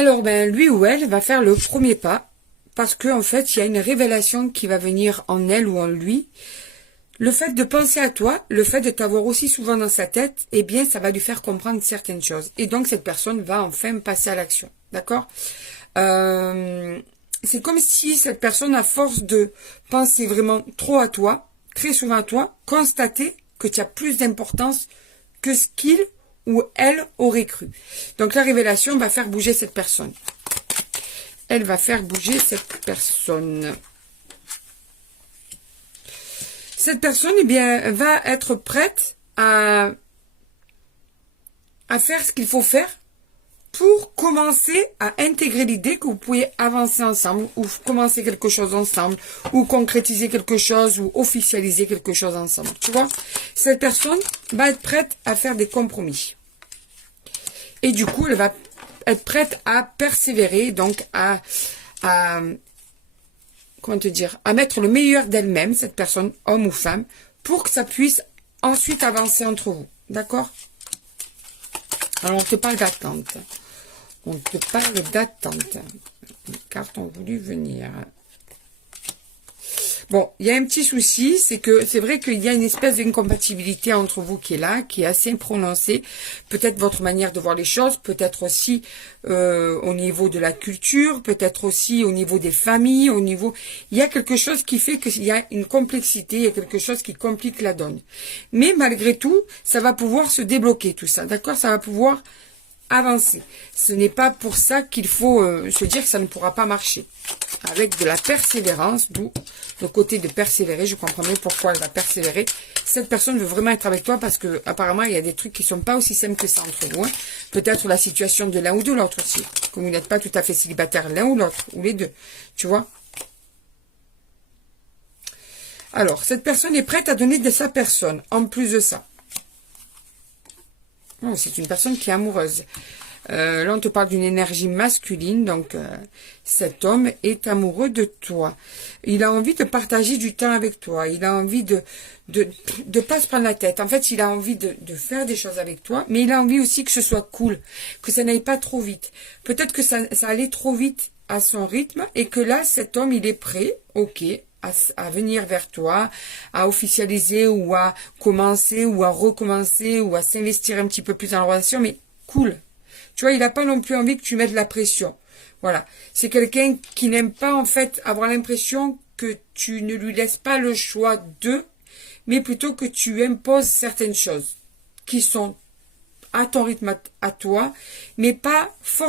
Alors, ben, lui ou elle va faire le premier pas parce que en fait, il y a une révélation qui va venir en elle ou en lui. Le fait de penser à toi, le fait de t'avoir aussi souvent dans sa tête, eh bien, ça va lui faire comprendre certaines choses. Et donc, cette personne va enfin passer à l'action. D'accord? C'est comme si cette personne, à force de penser vraiment trop à toi, très souvent à toi, constatait que tu as plus d'importance que ce qu'il ou elle aurait cru. Donc, la révélation va faire bouger cette personne. Elle va faire bouger cette personne. Cette personne, eh bien, va être prête à faire ce qu'il faut faire pour commencer à intégrer l'idée que vous pouvez avancer ensemble, ou commencer quelque chose ensemble, ou concrétiser quelque chose, ou officialiser quelque chose ensemble. Tu vois, cette personne va être prête à faire des compromis. Et du coup, elle va être prête à persévérer, donc à comment te dire, à mettre le meilleur d'elle-même, cette personne, homme ou femme, pour que ça puisse ensuite avancer entre vous. D'accord? Alors, on te parle d'attente. On te parle d'attente. Les cartes ont voulu venir. Bon, il y a un petit souci, c'est que c'est vrai qu'il y a une espèce d'incompatibilité entre vous qui est là, qui est assez prononcée. Peut-être votre manière de voir les choses, peut-être aussi au niveau de la culture, peut-être aussi au niveau des familles, au niveau... Il y a quelque chose qui fait qu'il y a une complexité, il y a quelque chose qui complique la donne. Mais malgré tout, ça va pouvoir se débloquer tout ça, d'accord? Ça va pouvoir avancer. Ce n'est pas pour ça qu'il faut se dire que ça ne pourra pas marcher. Avec de la persévérance, d'où le côté de persévérer, je comprends mieux pourquoi elle va persévérer. Cette personne veut vraiment être avec toi parce que apparemment il y a des trucs qui sont pas aussi simples que ça entre vous. Hein. Peut-être la situation de l'un ou de l'autre aussi. Comme vous n'êtes pas tout à fait célibataire l'un ou l'autre, ou les deux. Tu vois? Alors, cette personne est prête à donner de sa personne, en plus de ça. Oh, c'est une personne qui est amoureuse. Là, on te parle d'une énergie masculine, donc cet homme est amoureux de toi. Il a envie de partager du temps avec toi. Il a envie de pas se prendre la tête. En fait, il a envie de faire des choses avec toi, mais il a envie aussi que ce soit cool, que ça n'aille pas trop vite. Peut-être que ça allait trop vite à son rythme et que là, cet homme, il est prêt, ok, à venir vers toi, à officialiser ou à commencer ou à recommencer ou à s'investir un petit peu plus dans la relation, mais cool. Tu vois, il n'a pas non plus envie que tu mettes la pression. Voilà. C'est quelqu'un qui n'aime pas, en fait, avoir l'impression que tu ne lui laisses pas le choix de, mais plutôt que tu imposes certaines choses qui sont à ton rythme à toi, mais pas forcément.